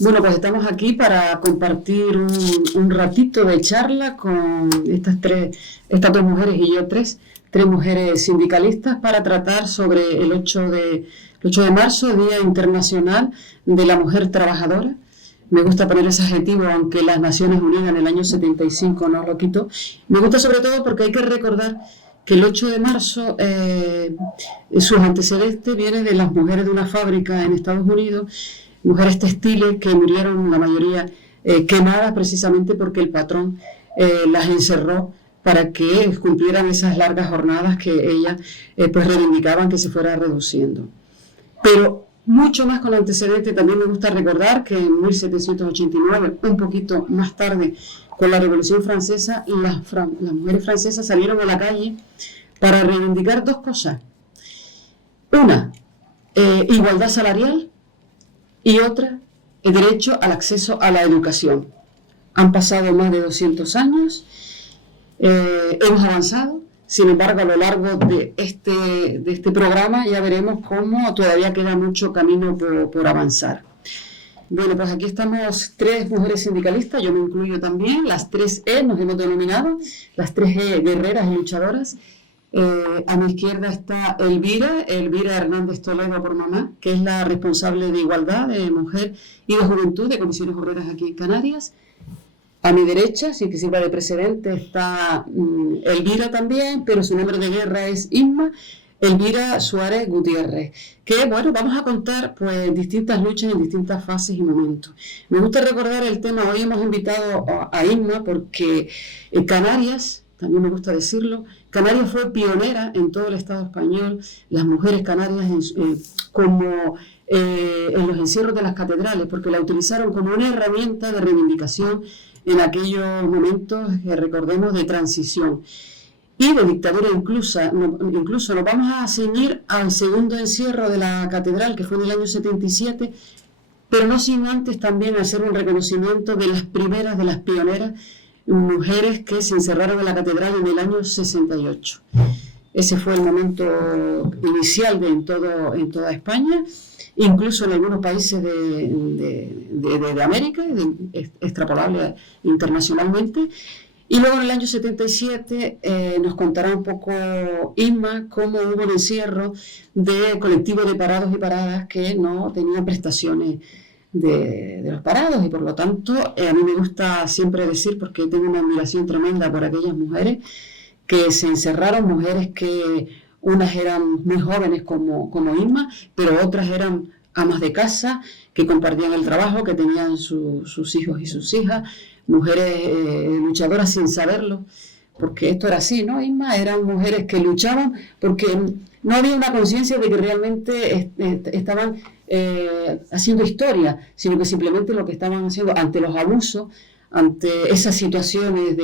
Bueno, pues estamos aquí para compartir un ratito de charla con estas dos mujeres y yo, tres mujeres sindicalistas, para tratar sobre el 8 de marzo, Día Internacional de la Mujer Trabajadora. Me gusta poner ese adjetivo, aunque las Naciones Unidas en el año 75 no lo quitó. Me gusta sobre todo porque hay que recordar que el 8 de marzo, sus antecedentes vienen de las mujeres de una fábrica en Estados Unidos, mujeres textiles que murieron, la mayoría quemadas, precisamente porque el patrón las encerró para que cumplieran esas largas jornadas que ellas pues reivindicaban que se fuera reduciendo. Pero mucho más con antecedentes, también me gusta recordar que en 1789, un poquito más tarde, con la Revolución Francesa, las mujeres francesas salieron a la calle para reivindicar dos cosas. Una, igualdad salarial, y otra, el derecho al acceso a la educación. Han pasado más de 200 años, hemos avanzado, sin embargo, a lo largo de este programa ya veremos cómo todavía queda mucho camino por avanzar. Bueno, pues aquí estamos tres mujeres sindicalistas, yo me incluyo también, las 3E nos hemos denominado, las 3E guerreras y luchadoras. A mi izquierda está Elvira Hernández Toledo por mamá, que es la responsable de Igualdad, de Mujer y de Juventud de Comisiones Obreras aquí en Canarias. A mi derecha, sin que sirva de precedente, está Elvira también, pero su nombre de guerra es Inma, Elvira Suárez Gutiérrez, que bueno, vamos a contar pues distintas luchas en distintas fases y momentos. Me gusta recordar el tema, hoy hemos invitado a Inma porque en Canarias, también me gusta decirlo, Canarias fue pionera en todo el Estado español, las mujeres canarias como en los encierros de las catedrales, porque la utilizaron como una herramienta de reivindicación en aquellos momentos, recordemos, de transición y de dictadura incluso nos vamos a ceñir al segundo encierro de la catedral, que fue en el año 77, pero no sin antes también hacer un reconocimiento de las primeras, de las pioneras, mujeres que se encerraron en la catedral en el año 68. Ese fue el momento inicial en toda España, incluso en algunos países de América, extrapolable internacionalmente. Y luego en el año 77 nos contará un poco Inma cómo hubo un encierro de colectivos de parados y paradas que no tenían prestaciones de los parados, y por lo tanto a mí me gusta siempre decir, porque tengo una admiración tremenda por aquellas mujeres que se encerraron, mujeres que unas eran muy jóvenes como Inma, pero otras eran amas de casa, que compartían el trabajo, que tenían sus hijos y sus hijas, mujeres luchadoras sin saberlo, porque esto era así, ¿no, Inma? Eran mujeres que luchaban porque no había una conciencia de que realmente estaban haciendo historia, sino que simplemente lo que estaban haciendo ante los abusos, ante esas situaciones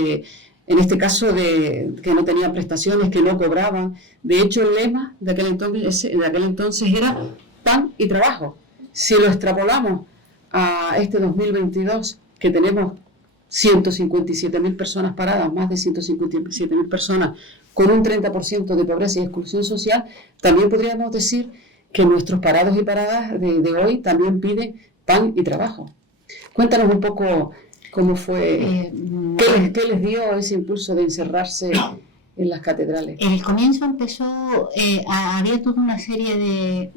en este caso de que no tenían prestaciones, que no cobraban. De hecho, el lema de aquel entonces era pan y trabajo. Si lo extrapolamos a este 2022, que tenemos 157.000 personas paradas, más de 157.000 personas con un 30% de pobreza y exclusión social, también podríamos decir que nuestros parados y paradas de hoy también piden pan y trabajo. Cuéntanos un poco cómo fue, qué les dio ese impulso de encerrarse en las catedrales. El comienzo empezó, había toda una serie de...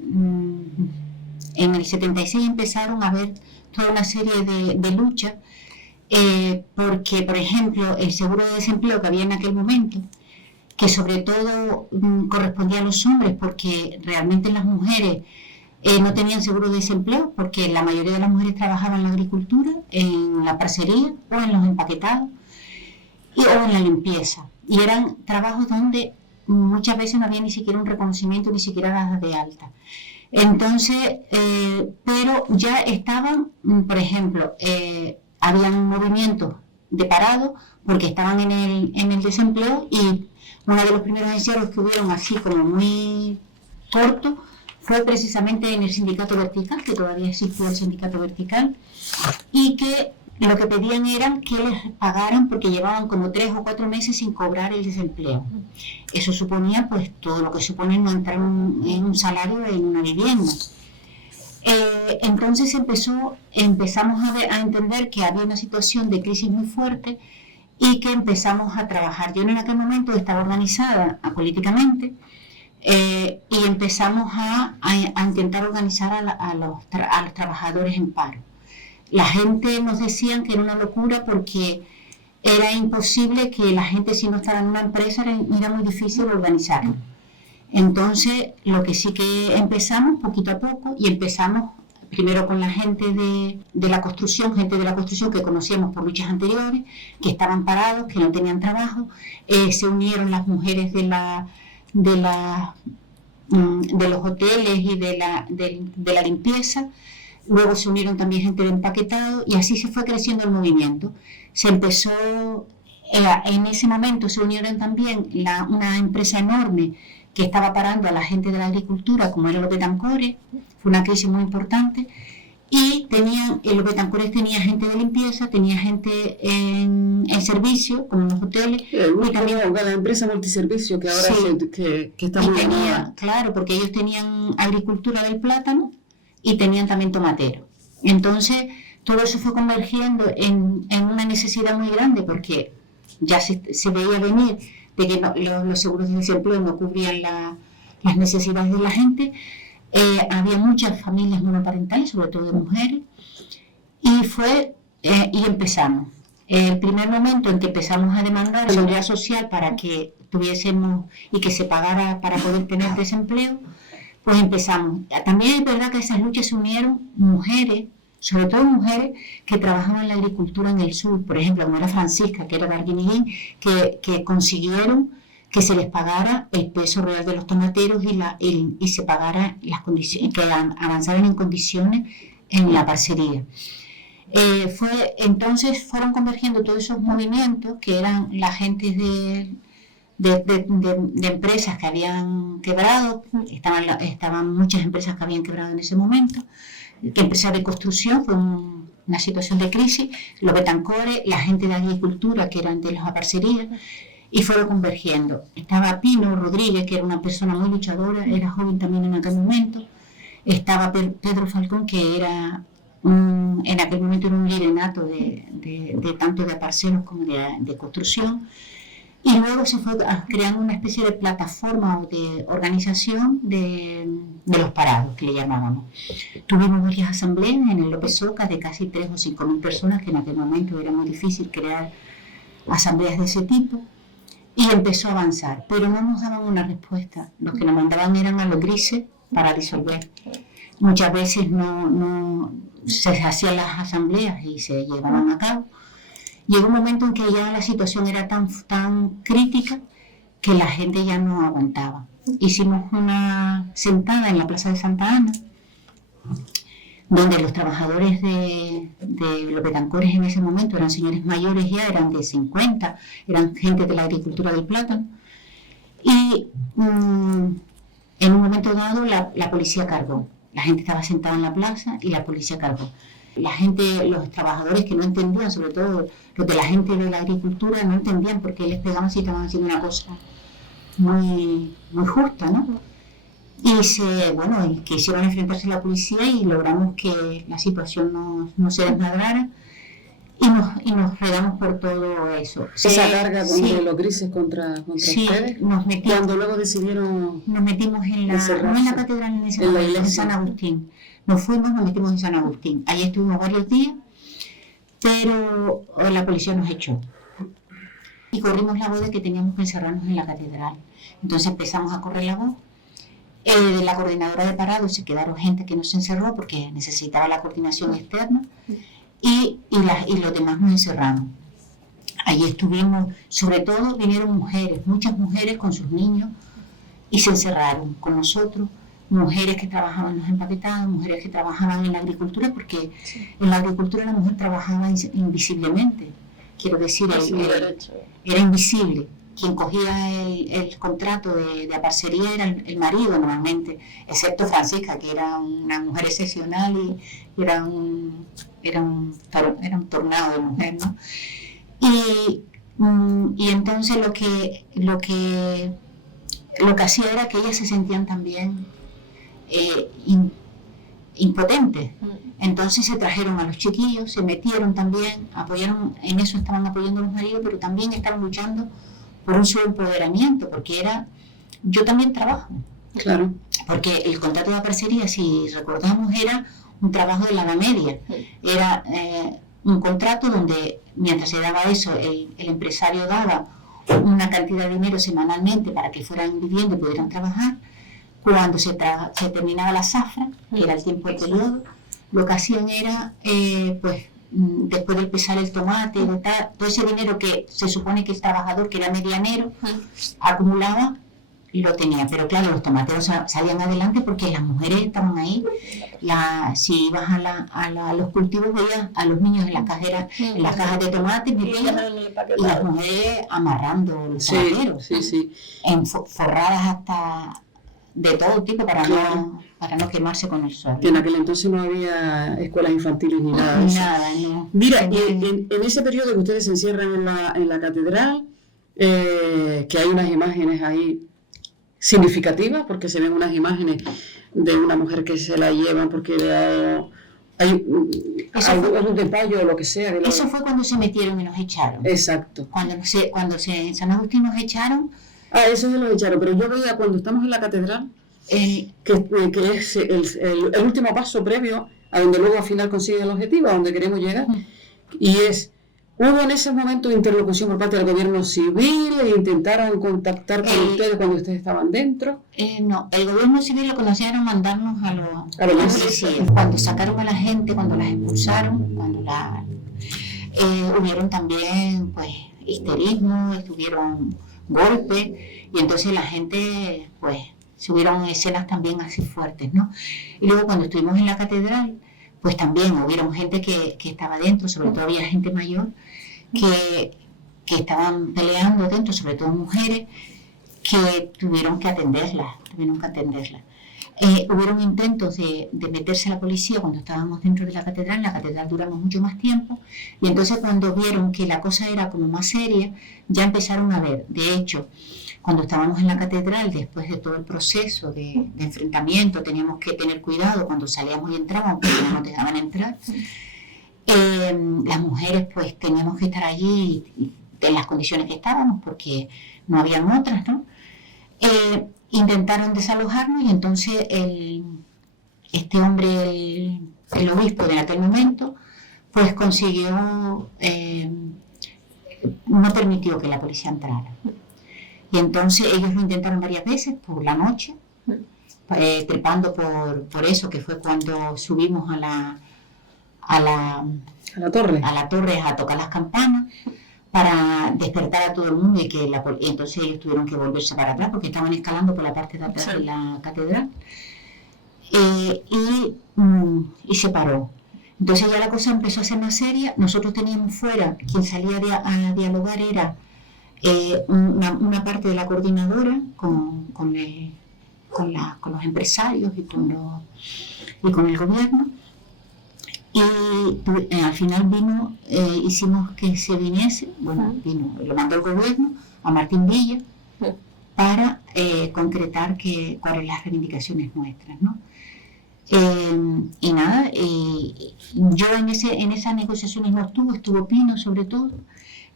en el 76 empezaron a haber toda una serie de luchas, porque, por ejemplo, el seguro de desempleo que había en aquel momento, que sobre todo correspondía a los hombres, porque realmente las mujeres no tenían seguro de desempleo, porque la mayoría de las mujeres trabajaban en la agricultura, en la parcería o en los empaquetados o en la limpieza. Y eran trabajos donde muchas veces no había ni siquiera un reconocimiento, ni siquiera dadas de alta. Entonces, pero ya estaban, por ejemplo, habían movimientos de parado porque estaban en el desempleo, y uno de los primeros encierros que hubieron así como muy corto fue precisamente en el sindicato vertical, que todavía existía el sindicato vertical, y que lo que pedían era que les pagaran porque llevaban como 3 o 4 meses sin cobrar el desempleo. Eso suponía pues todo lo que supone no entrar en un salario en una vivienda. Entonces empezamos a entender que había una situación de crisis muy fuerte y que empezamos a trabajar. Yo en aquel momento estaba organizada políticamente y empezamos a intentar organizar a los trabajadores en paro. La gente nos decían que era una locura porque era imposible que la gente, si no estaba en una empresa, era muy difícil organizarlo. Entonces, lo que sí que empezamos poquito a poco, y empezamos primero con la gente de la construcción, que conocíamos por luchas anteriores, que estaban parados, que no tenían trabajo. Se unieron las mujeres de los hoteles y de la limpieza. Luego se unieron también gente de empaquetado y así se fue creciendo el movimiento. Se empezó, en ese momento se unieron también una empresa enorme que estaba parando a la gente de la agricultura, como era los Betancores. Fue una crisis muy importante. Y los Betancores tenía gente de limpieza, tenía gente en servicio, como en los hoteles. Y también la empresa multiservicio que ahora sí, que está muy bien. Claro, porque ellos tenían agricultura del plátano y tenían también tomatero. Entonces, todo eso fue convergiendo en una necesidad muy grande, porque ya se veía venir de que los seguros de desempleo no cubrían las necesidades de la gente. Había muchas familias monoparentales, sobre todo de mujeres, y empezamos. El primer momento en que empezamos a demandar seguridad social para que tuviésemos y que se pagara para poder tener desempleo, pues empezamos. También es verdad que a esas luchas se unieron mujeres, sobre todo mujeres que trabajaban en la agricultura en el sur, por ejemplo, como era Francisca, que era de Arguineguín, que consiguieron que se les pagara el peso real de los tomateros y se pagara las condiciones, que avanzaran en condiciones en la parcería. Entonces fueron convergiendo todos esos movimientos que eran la gente de empresas que habían quebrado, estaban muchas empresas que habían quebrado en ese momento, que empresas de construcción, fue una situación de crisis, los Betancores, la gente de agricultura que eran de las parcerías, y fueron convergiendo. Estaba Pino Rodríguez, que era una persona muy luchadora, era joven también en aquel momento. Estaba Pedro Falcón, que era en aquel momento era un líder nato de tanto de parceros como de construcción. Y luego se fue creando una especie de plataforma o de organización de los parados, que le llamábamos. Tuvimos varias asambleas en el López Oca de casi 3 o 5 mil personas, que en aquel momento era muy difícil crear asambleas de ese tipo. Y empezó a avanzar, pero no nos daban una respuesta. Los que nos mandaban eran a los grises para disolver. Muchas veces no se hacían las asambleas y se llevaban a cabo. Llegó un momento en que ya la situación era tan crítica que la gente ya no aguantaba. Hicimos una sentada en la Plaza de Santa Ana, donde los trabajadores de los Betancores en ese momento eran señores mayores ya, eran de 50, eran gente de la agricultura del plátano. Y en un momento dado la policía cargó. La gente estaba sentada en la plaza y la policía cargó. La gente, los trabajadores que no entendían, sobre todo los de la gente de la agricultura, no entendían por qué les pegaban si estaban haciendo una cosa muy, muy justa, ¿no? Y quisieron enfrentarse a la policía y logramos que la situación no se desmadrara y nos regamos por todo eso. Esa carga contra los grises contra ustedes, cuando luego decidieron nos metimos no en la catedral, en San Agustín. Nos metimos en San Agustín. Allí estuvimos varios días, pero la policía nos echó. Y corrimos la voz de que teníamos que encerrarnos en la catedral. Entonces empezamos a correr la voz. De la coordinadora de parados se quedaron gente que no se encerró porque necesitaba la coordinación externa y los demás nos encerramos. Allí estuvimos, sobre todo vinieron muchas mujeres con sus niños y se encerraron con nosotros, mujeres que trabajaban en los empaquetados, mujeres que trabajaban en la agricultura, porque en la agricultura la mujer trabajaba invisiblemente, quiero decir, era invisible. Quien cogía el contrato de parcería era el marido normalmente, excepto Francisca, que era una mujer excepcional y era un tornado de mujer, ¿no? Y entonces lo que hacía era que ellas se sentían también impotentes. Entonces se trajeron a los chiquillos, se metieron también, apoyaron, en eso estaban apoyando a los maridos, pero también estaban luchando por un su empoderamiento, porque yo también trabajo. Claro. Porque el contrato de parcería, si recordamos, era un trabajo de la Edad Media. Era un contrato donde, mientras se daba eso, el empresario daba una cantidad de dinero semanalmente para que fueran viviendo y pudieran trabajar. Cuando se terminaba la zafra, que era el tiempo del periodo, lo que hacían era, después de pesar el tomate, todo ese dinero que se supone que el trabajador, que era medianero, acumulaba, lo tenía. Pero claro, los tomateros salían adelante porque las mujeres estaban ahí. Si ibas a los cultivos, veías a los niños en las cajas de tomate metidos, y las mujeres amarrando los tomateros, forradas hasta de todo tipo para no quemarse con el sol. En aquel entonces no había escuelas infantiles ni nada de eso. No. Mira, en ese periodo que ustedes se encierran en la catedral, que hay unas imágenes ahí significativas, porque se ven unas imágenes de una mujer que se la llevan porque hay un despayo o lo que sea. Eso fue cuando se metieron y nos echaron. Exacto. Cuando en San Agustín nos echaron. Eso se los echaron, pero yo veía cuando estamos en la catedral, que es el último paso previo a donde luego al final consigue el objetivo, a donde queremos llegar, y hubo en ese momento interlocución por parte del gobierno civil, e intentaron contactar con ustedes cuando ustedes estaban dentro. No, el gobierno civil lo que nos hicieron mandarnos a los policías. Cuando sacaron a la gente, cuando las expulsaron, hubieron también histerismo, estuvieron golpes, y entonces la gente subieron escenas también así fuertes, ¿no? Y luego cuando estuvimos en la catedral, pues también hubieron gente que estaba dentro, sobre todo había gente mayor que estaban peleando dentro, sobre todo mujeres que tuvieron que atenderlas. Hubieron intentos de meterse a la policía cuando estábamos dentro de la catedral. En la catedral duramos mucho más tiempo, y entonces cuando vieron que la cosa era como más seria, ya empezaron a ver. De hecho, cuando estábamos en la catedral, después de todo el proceso de enfrentamiento, teníamos que tener cuidado cuando salíamos y entrábamos, porque no nos dejaban entrar. Las mujeres pues teníamos que estar allí en las condiciones que estábamos, porque no habían otras, ¿no? Intentaron desalojarnos, y entonces este hombre, el obispo de aquel momento, pues consiguió, no permitió que la policía entrara. Y entonces ellos lo intentaron varias veces por la noche, trepando por eso, que fue cuando subimos a la torre a tocar las campanas para despertar a todo el mundo, y entonces ellos tuvieron que volverse para atrás porque estaban escalando por la parte de atrás de la catedral, y se paró. Entonces ya la cosa empezó a ser más seria. Nosotros teníamos fuera, quien salía a dialogar era una parte de la coordinadora con los empresarios y con el gobierno. Y al final hicimos que se viniese, lo mandó el gobierno a Martín Villa para concretar cuáles las reivindicaciones nuestras, ¿no? Yo en esas negociaciones no estuvo Pino sobre todo,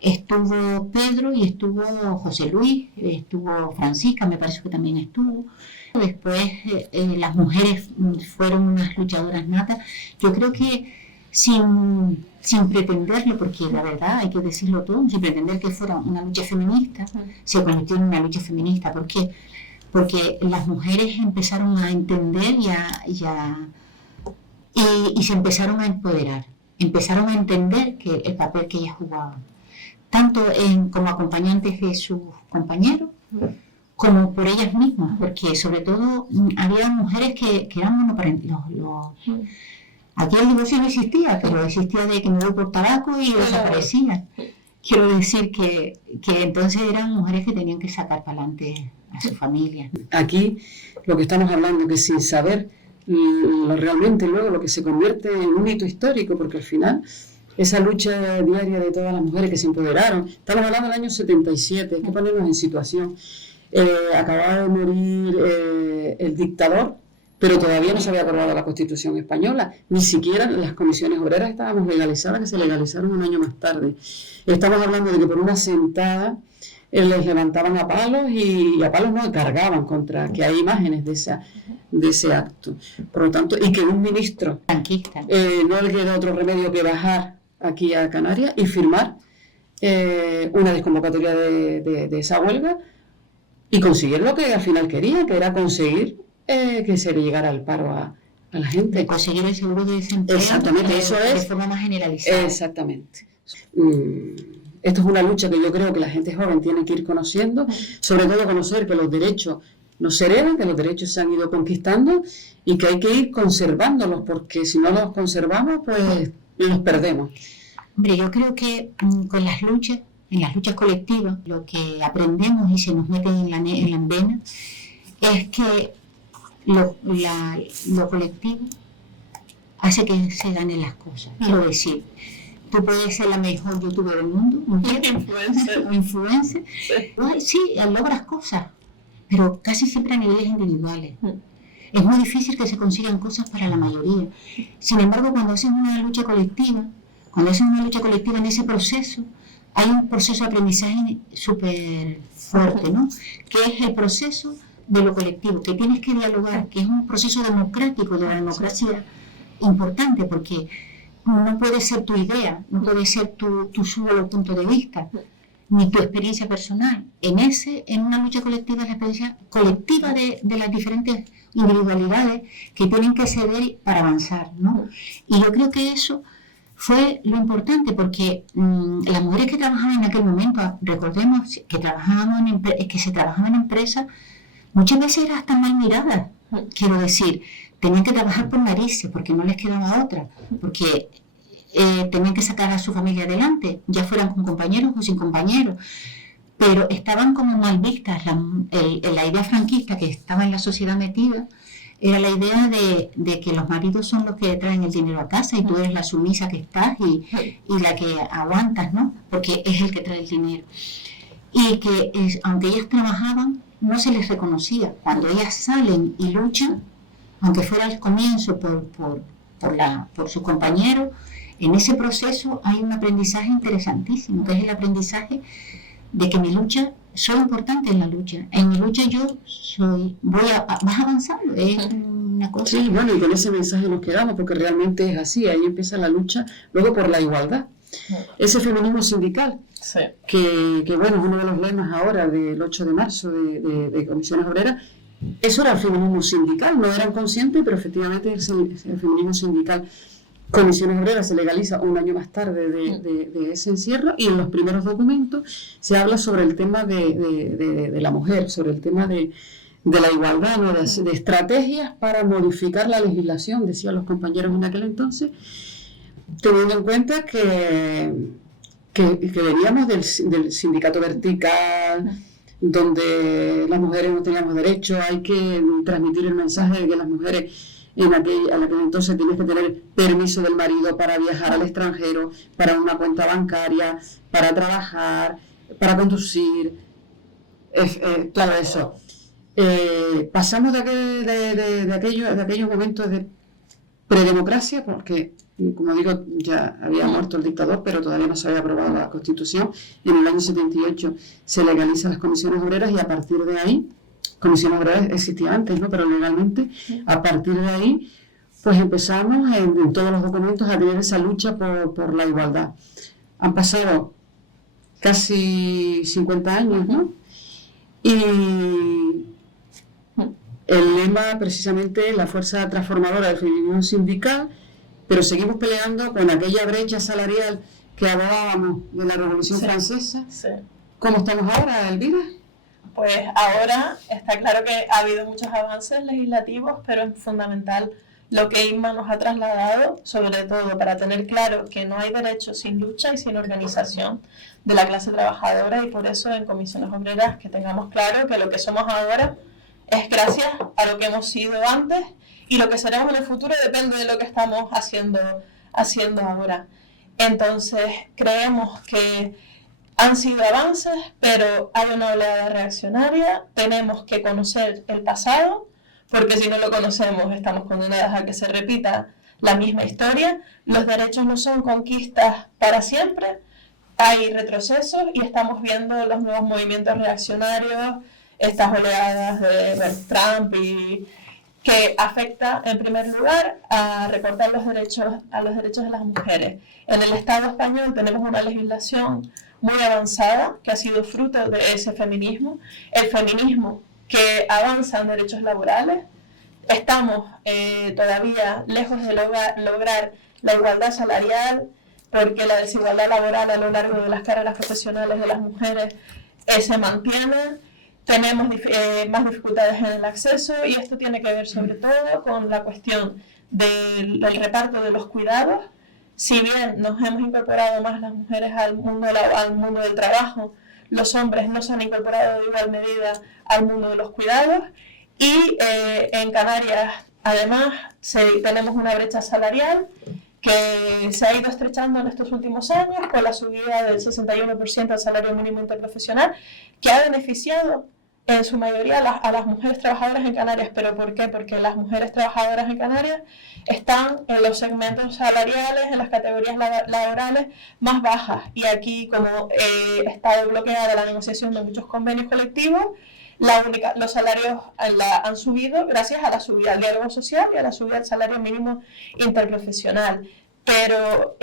estuvo Pedro y estuvo José Luis, estuvo Francisca, me parece que también estuvo. Después las mujeres fueron unas luchadoras natas. Yo creo que sin pretenderlo, porque la verdad hay que decirlo todo, sin pretender que fuera una lucha feminista, se convirtió en una lucha feminista. ¿Por qué? Porque las mujeres empezaron a entender y se empezaron a empoderar, empezaron a entender que el papel que ellas jugaban, tanto como acompañantes de sus compañeros, como por ellas mismas, porque sobre todo había mujeres que eran monoparentales. Aquí el divorcio no existía, pero existía de que me voy por tabaco y desaparecían. Quiero decir que entonces eran mujeres que tenían que sacar para adelante a su familia. Aquí lo que estamos hablando, que sin saber realmente luego lo que se convierte en un hito histórico, porque al final esa lucha diaria de todas las mujeres que se empoderaron, estamos hablando del año 77, hay que ponernos en situación. Acababa de morir el dictador pero todavía no se había aprobado la Constitución española, ni siquiera las comisiones obreras estábamos legalizadas, que se legalizaron un año más tarde. Estamos hablando de que por una sentada les levantaban a palos y a palos no, cargaban contra, que hay imágenes de ese acto. Por lo tanto, y que un ministro no le queda otro remedio que bajar aquí a Canarias y firmar una desconvocatoria de esa huelga y conseguir lo que al final quería, que era conseguir que se le llegara al paro a la gente. Conseguir el seguro de desempleo. Exactamente, eso es. De forma más generalizada. Exactamente. Esto es una lucha que yo creo que la gente joven tiene que ir conociendo, sobre todo conocer que los derechos no se heredan, que los derechos se han ido conquistando y que hay que ir conservándolos, porque si no los conservamos, pues los perdemos. Hombre, yo creo que con las luchas, en las luchas colectivas, lo que aprendemos y se nos mete en la vena es que lo colectivo hace que se ganen las cosas. Quiero decir, tú puedes ser la mejor youtuber del mundo, influencer. Sí, logras cosas, pero casi siempre a niveles individuales. Es muy difícil que se consigan cosas para la mayoría. Sin embargo, cuando haces una lucha colectiva, en ese proceso, hay un proceso de aprendizaje súper fuerte, ¿no? Que es el proceso de lo colectivo, que tienes que dialogar, que es un proceso democrático, de la democracia importante, porque no puede ser tu idea, no puede ser tu solo punto de vista, ni tu experiencia personal. En una lucha colectiva es la experiencia colectiva de las diferentes individualidades que tienen que ceder para avanzar, ¿no? Y yo creo que eso fue lo importante, porque las mujeres que trabajaban en aquel momento, recordemos que se trabajaba en empresas, muchas veces eran hasta mal miradas, quiero decir, tenían que trabajar por narices porque no les quedaba otra, porque tenían que sacar a su familia adelante, ya fueran con compañeros o sin compañeros, pero estaban como mal vistas. La idea franquista que estaba en la sociedad metida era la idea de que los maridos son los que traen el dinero a casa y tú eres la sumisa que estás y la que aguantas, ¿no? Porque es el que trae el dinero. Y que aunque ellas trabajaban, no se les reconocía. Cuando ellas salen y luchan, aunque fuera al comienzo por sus compañeros, en ese proceso hay un aprendizaje interesantísimo, que es el aprendizaje de que soy importante en la lucha. En mi lucha vas avanzando, es una cosa. Sí, bueno, y con ese mensaje nos quedamos, porque realmente es así, ahí empieza la lucha, luego por la igualdad. Ese feminismo sindical, sí, que bueno, es uno de los lemas ahora del 8 de marzo de Comisiones Obreras. Eso era el feminismo sindical, no eran conscientes, pero efectivamente es el feminismo sindical. Comisiones Obreras se legaliza un año más tarde de ese encierro, y en los primeros documentos se habla sobre el tema de la mujer, sobre el tema de la igualdad, ¿no? de estrategias para modificar la legislación, decían los compañeros en aquel entonces, teniendo en cuenta que veníamos del sindicato vertical, donde las mujeres no teníamos derecho. Hay que transmitir el mensaje de que las mujeres a aquel entonces tenían que tener permiso del marido para viajar al extranjero, para una cuenta bancaria, para trabajar, para conducir, todo eso. Pasamos de aquellos momentos de predemocracia, porque, como digo, ya había muerto el dictador, pero todavía no se había aprobado la Constitución. En el año 78 se legalizan las comisiones obreras, y a partir de ahí, comisiones obreras existían antes, ¿no? Pero legalmente, a partir de ahí, pues empezamos en todos los documentos a tener esa lucha por la igualdad. Han pasado casi 50 años, ¿no? Y el lema, precisamente, la fuerza transformadora del feminismo sindical, pero seguimos peleando con aquella brecha salarial que hablábamos de la Revolución Francesa. Sí. ¿Cómo estamos ahora, Elvira? Pues ahora está claro que ha habido muchos avances legislativos, pero es fundamental lo que Inma nos ha trasladado, sobre todo para tener claro que no hay derecho sin lucha y sin organización de la clase trabajadora, y por eso en Comisiones Obreras que tengamos claro que lo que somos ahora es gracias a lo que hemos sido antes, y lo que seremos en el futuro depende de lo que estamos haciendo ahora. Entonces creemos que han sido avances, pero hay una oleada reaccionaria. Tenemos que conocer el pasado porque si no lo conocemos estamos condenados a que se repita la misma historia. Los derechos no son conquistas para siempre, hay retrocesos y estamos viendo los nuevos movimientos reaccionarios, estas oleadas de Trump y que afecta en primer lugar a recortar los derechos de las mujeres. En el Estado español tenemos una legislación muy avanzada que ha sido fruto de ese feminismo, el feminismo que avanza en derechos laborales. Estamos todavía lejos de lograr la igualdad salarial, porque la desigualdad laboral a lo largo de las carreras profesionales de las mujeres se mantiene. Tenemos más dificultades en el acceso y esto tiene que ver sobre todo con la cuestión del reparto de los cuidados. Si bien nos hemos incorporado más las mujeres al mundo del trabajo, los hombres no se han incorporado de igual medida al mundo de los cuidados y en Canarias además tenemos una brecha salarial que se ha ido estrechando en estos últimos años con la subida del 61% al salario mínimo interprofesional, que ha beneficiado en su mayoría a las mujeres trabajadoras en Canarias. ¿Pero por qué? Porque las mujeres trabajadoras en Canarias están en los segmentos salariales, en las categorías laborales más bajas. Y aquí, como está bloqueada la negociación de muchos convenios colectivos, los salarios han subido gracias a la subida del diálogo social y a la subida del salario mínimo interprofesional. Pero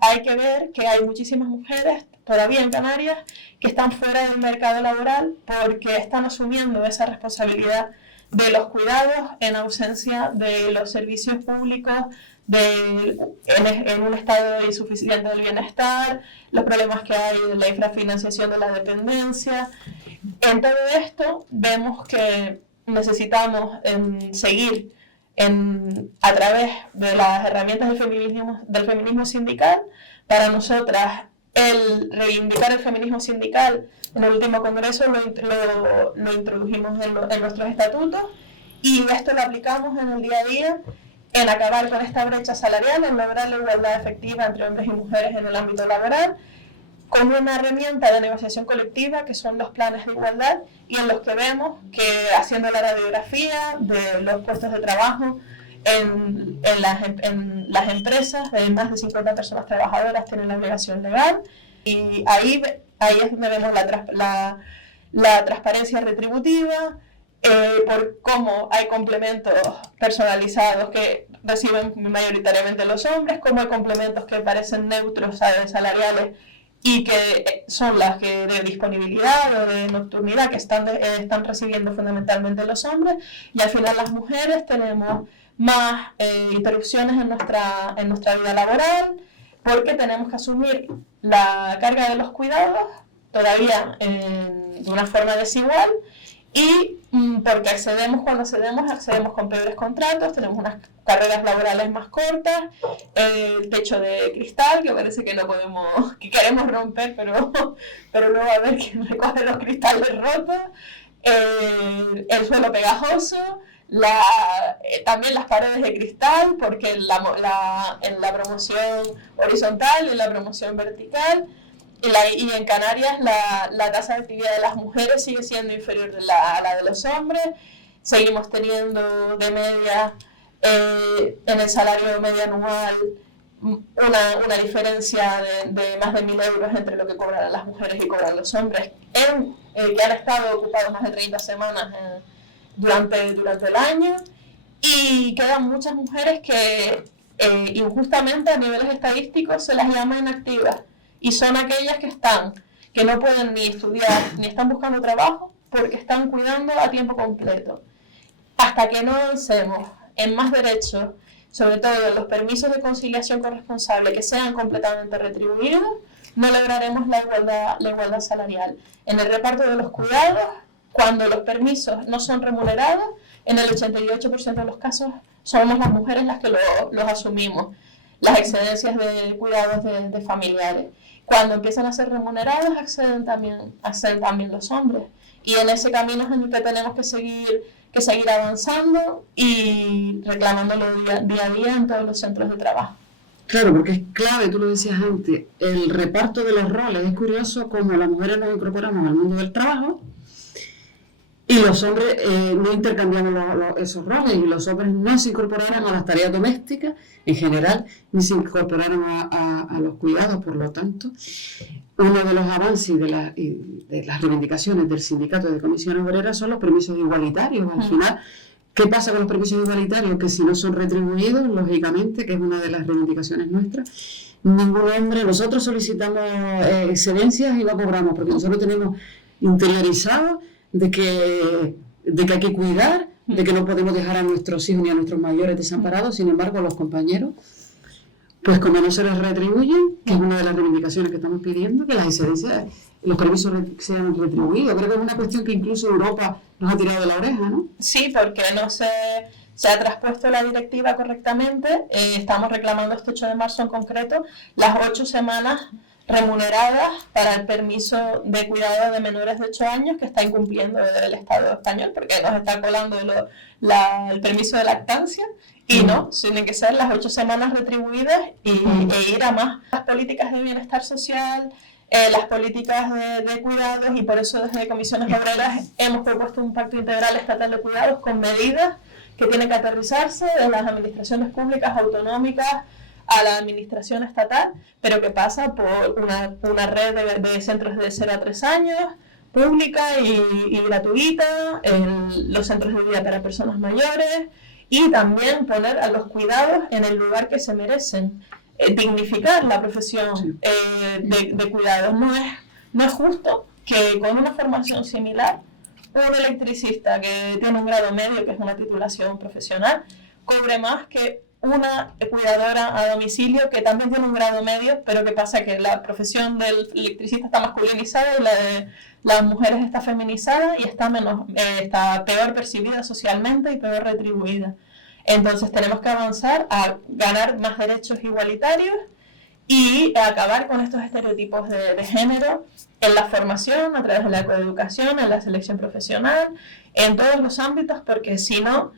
hay que ver que hay muchísimas mujeres todavía en Canarias que están fuera del mercado laboral porque están asumiendo esa responsabilidad de los cuidados en ausencia de los servicios públicos, en un estado insuficiente del bienestar, los problemas que hay de la infrafinanciación de la dependencia. En todo esto vemos que necesitamos seguir a través de las herramientas del feminismo sindical. Para nosotras, el reivindicar el feminismo sindical, en el último congreso lo introdujimos en nuestros estatutos y esto lo aplicamos en el día a día, en acabar con esta brecha salarial, en lograr la igualdad efectiva entre hombres y mujeres en el ámbito laboral, con una herramienta de negociación colectiva que son los planes de igualdad y en los que vemos que haciendo la radiografía de los puestos de trabajo en las empresas de más de 50 personas trabajadoras tienen la obligación legal y ahí es donde vemos la transparencia retributiva, por cómo hay complementos personalizados que reciben mayoritariamente los hombres, cómo hay complementos que parecen neutros salariales y que son las que de disponibilidad o de nocturnidad que están recibiendo fundamentalmente los hombres, y al final las mujeres tenemos más interrupciones en nuestra vida laboral porque tenemos que asumir la carga de los cuidados todavía de una forma desigual y porque accedemos con peores contratos, tenemos unas carreras laborales más cortas, el techo de cristal que parece que que queremos romper, pero luego a ver quién recoge los cristales rotos, el suelo pegajoso, también las paredes de cristal, porque en la promoción horizontal y en la promoción vertical, y en Canarias la tasa de actividad de las mujeres sigue siendo inferior a la de los hombres. Seguimos teniendo de media en el salario medio anual una diferencia de más de 1.000 euros entre lo que cobran las mujeres y cobran los hombres, que han estado ocupados más de 30 semanas durante el año, y quedan muchas mujeres que injustamente a niveles estadísticos se las llama inactivas, y son aquellas que no pueden ni estudiar ni están buscando trabajo porque están cuidando a tiempo completo. Hasta que no avancemos en más derechos, sobre todo en los permisos de conciliación corresponsable que sean completamente retribuidos, no lograremos la igualdad salarial. En el reparto de los cuidados, cuando los permisos no son remunerados, en el 88% de los casos somos las mujeres las que los asumimos, las excedencias de cuidados de familiares. Cuando empiezan a ser remunerados, acceden también los hombres. Y en ese camino es en el que tenemos que seguir avanzando y reclamándolo día a día en todos los centros de trabajo. Claro, porque es clave, tú lo decías antes, el reparto de los roles. Es curioso cómo las mujeres nos incorporamos al mundo del trabajo Y los hombres no intercambiamos esos roles, y los hombres no se incorporaron a las tareas domésticas en general, ni se incorporaron a los cuidados. Por lo tanto, uno de los avances y de las reivindicaciones del sindicato de comisiones obreras son los permisos igualitarios. Al final, ¿qué pasa con los permisos igualitarios? Que si no son retribuidos, lógicamente, que es una de las reivindicaciones nuestras, ningún hombre, nosotros solicitamos excedencias y no cobramos, porque nosotros tenemos interiorizado de que hay que cuidar, de que no podemos dejar a nuestros hijos ni a nuestros mayores desamparados. Sin embargo, a los compañeros, pues como no se les retribuyen, que es una de las reivindicaciones que estamos pidiendo, que las excedencias, los permisos sean retribuidos. Creo que es una cuestión que incluso Europa nos ha tirado de la oreja, ¿no? Sí, porque no se ha traspuesto la directiva correctamente. Estamos reclamando este 8 de marzo en concreto las 8 semanas remuneradas para el permiso de cuidado de menores de 8 años que está incumpliendo el Estado español, porque nos está colando el permiso de lactancia, y no, tienen que ser las 8 semanas retribuidas e ir a más. Las políticas de bienestar social, las políticas de cuidados, y por eso desde Comisiones Obreras hemos propuesto un pacto integral estatal de cuidados con medidas que tienen que aterrizarse de las administraciones públicas autonómicas a la administración estatal, pero que pasa por una red de centros de 0 a 3 años, pública y gratuita, los centros de día para personas mayores, y también poner a los cuidados en el lugar que se merecen, dignificar la profesión de cuidados. No es justo que con una formación similar, un electricista que tiene un grado medio, que es una titulación profesional, cobre más que una cuidadora a domicilio que también tiene un grado medio, pero que pasa que la profesión del electricista está masculinizada y la de las mujeres está feminizada y está peor percibida socialmente y peor retribuida. Entonces tenemos que avanzar a ganar más derechos igualitarios y a acabar con estos estereotipos de género en la formación, a través de la coeducación, en la selección profesional, en todos los ámbitos, porque si no,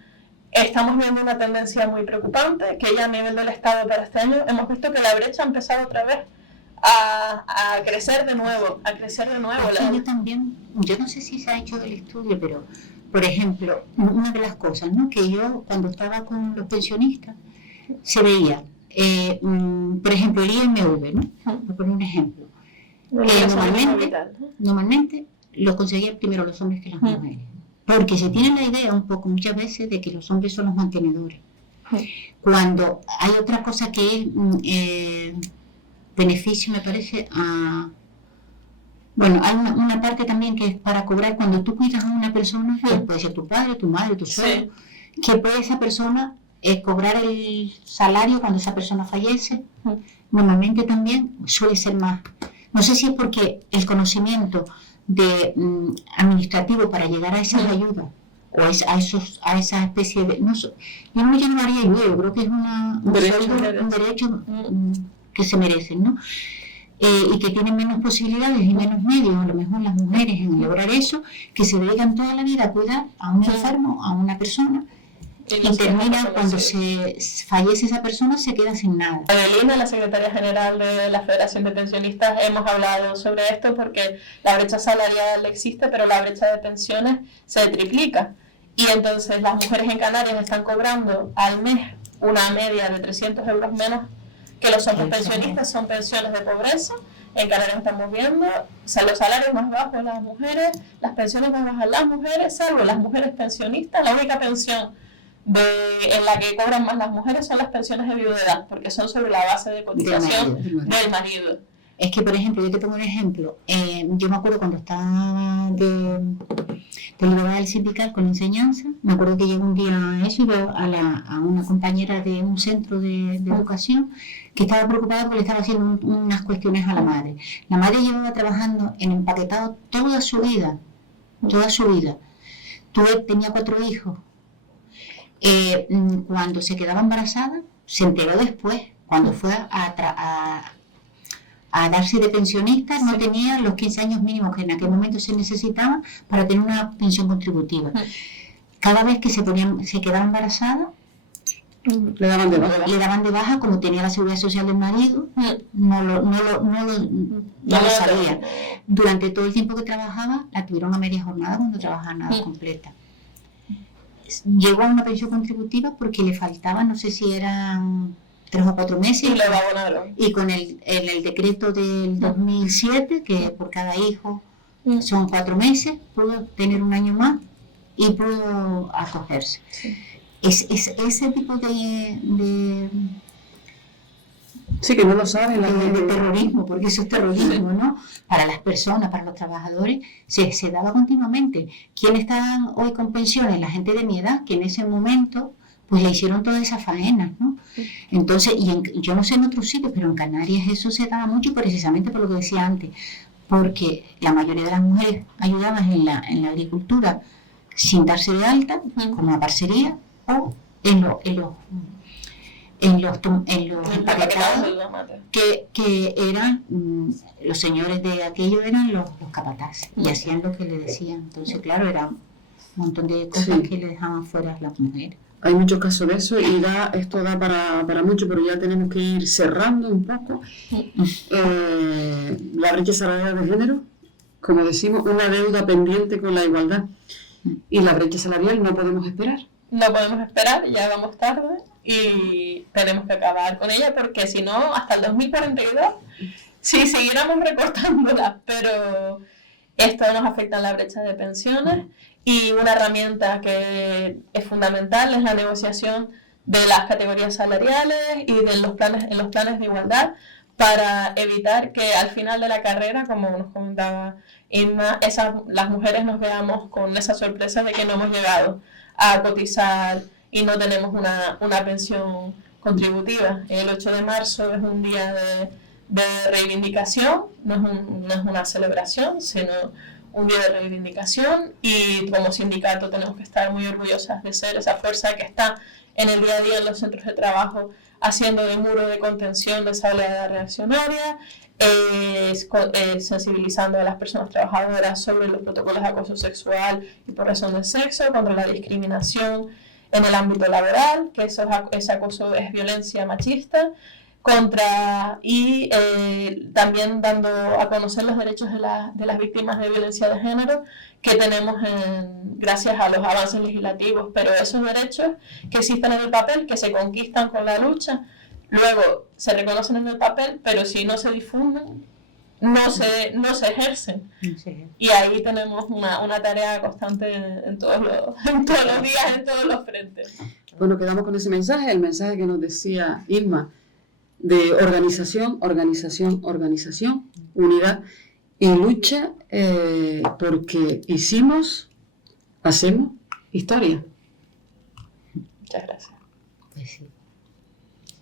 estamos viendo una tendencia muy preocupante, que ya a nivel del Estado para este año hemos visto que la brecha ha empezado otra vez a crecer de nuevo, Yo también, yo no sé si se ha hecho el estudio, pero, por ejemplo, una de las cosas, ¿no?, que yo cuando estaba con los pensionistas, se veía, por ejemplo, el IMV, ¿no?, por poner un ejemplo, normalmente lo conseguían primero los hombres que las mujeres. Porque se tiene la idea un poco muchas veces de que los hombres son los mantenedores. Cuando hay otra cosa que es beneficio, me parece, bueno, hay una parte también que es para cobrar cuando tú cuidas a una persona, que puede ser tu padre, tu madre, tu suegro, que puede esa persona cobrar el salario cuando esa persona fallece. Normalmente también suele ser más. No sé si es porque el conocimiento administrativo para llegar a esas ayudas o a esa especie de, no, yo no lo llamaría ayuda, yo creo que es un derecho que se merecen, ¿no? Y que tienen menos posibilidades y menos medios, a lo mejor las mujeres, en lograr eso, que se dedican toda la vida a cuidar a un enfermo, a una persona, y termina cuando se fallece esa persona, se queda sin nada. Adelina, la secretaria general de la Federación de Pensionistas, hemos hablado sobre esto porque la brecha salarial existe, pero la brecha de pensiones se triplica. Y entonces las mujeres en Canarias están cobrando al mes una media de 300 euros menos que los hombres pensionistas. Son pensiones de pobreza. En Canarias estamos viendo los salarios más bajos de las mujeres, las pensiones más bajas de las mujeres, salvo las mujeres pensionistas. La única pensión en la que cobran más las mujeres son las pensiones de viudedad, porque son sobre la base de cotización del marido. Es que, por ejemplo, yo te pongo un ejemplo. Yo me acuerdo cuando estaba de liberal del sindical con enseñanza, me acuerdo que llegó un día a una compañera de un centro de educación que estaba preocupada porque le estaba haciendo unas cuestiones a la madre. La madre llevaba trabajando en empaquetado toda su vida. Tenía 4 hijos. Cuando se quedaba embarazada, se enteró después, cuando fue a darse de pensionista, no tenía los 15 años mínimos que en aquel momento se necesitaban para tener una pensión contributiva. Cada vez que se quedaba embarazada, le daban de baja, como tenía la seguridad social del marido, no no lo sabía. Durante todo el tiempo que trabajaba, la tuvieron a media jornada cuando trabajaba nada completa. Llegó a una pensión contributiva porque le faltaban, no sé si eran 3 o 4 meses. Y lo abonaron. Y con el decreto del 2007, que por cada hijo son 4 meses, pudo tener un año más y pudo acogerse. Sí. Ese tipo de Sí, que no lo saben. de terrorismo, porque eso es terrorismo, ¿no? Para las personas, para los trabajadores, se daba continuamente. ¿Quiénes estaban hoy con pensiones? La gente de mi edad, que en ese momento pues le hicieron toda esa faena, ¿no? Entonces, yo no sé en otros sitios, pero en Canarias eso se daba mucho, precisamente por lo que decía antes, porque la mayoría de las mujeres ayudaban en la agricultura sin darse de alta, como una parcería, o en los empaquetados, que eran los señores de aquello, eran los capataces, y hacían lo que le decían. Entonces, claro, era un montón de cosas que le dejaban fuera a las mujeres. Hay muchos casos de eso y esto da para mucho, pero ya tenemos que ir cerrando un poco. La brecha salarial de género, como decimos, una deuda pendiente con la igualdad. Y la brecha salarial no podemos esperar. No podemos esperar, ya vamos tarde y tenemos que acabar con ella, porque si no, hasta el 2042, si siguiéramos recortándola, pero esto nos afecta en la brecha de pensiones. Y una herramienta que es fundamental es la negociación de las categorías salariales y de los planes de igualdad, para evitar que al final de la carrera, como nos comentaba Inma, las mujeres nos veamos con esa sorpresa de que no hemos llegado a cotizar y no tenemos una pensión contributiva. El 8 de marzo es un día de reivindicación, no es una celebración, sino un día de reivindicación, y como sindicato tenemos que estar muy orgullosas de ser esa fuerza que está en el día a día en los centros de trabajo, haciendo de muro de contención de esa oleada reaccionaria, sensibilizando a las personas trabajadoras sobre los protocolos de acoso sexual y por razón de sexo, contra la discriminación en el ámbito laboral, que ese acoso es violencia machista, también dando a conocer los derechos de las víctimas de violencia de género que tenemos gracias a los avances legislativos, pero esos derechos que existen en el papel, que se conquistan con la lucha, luego se reconocen en el papel, pero si no se difunden, no se ejercen. Y ahí tenemos una tarea constante en todos los días, en todos los frentes. Bueno, quedamos con ese mensaje, el mensaje que nos decía Inma, de organización, unidad y lucha, porque hacemos historia. Muchas gracias. Pues sí.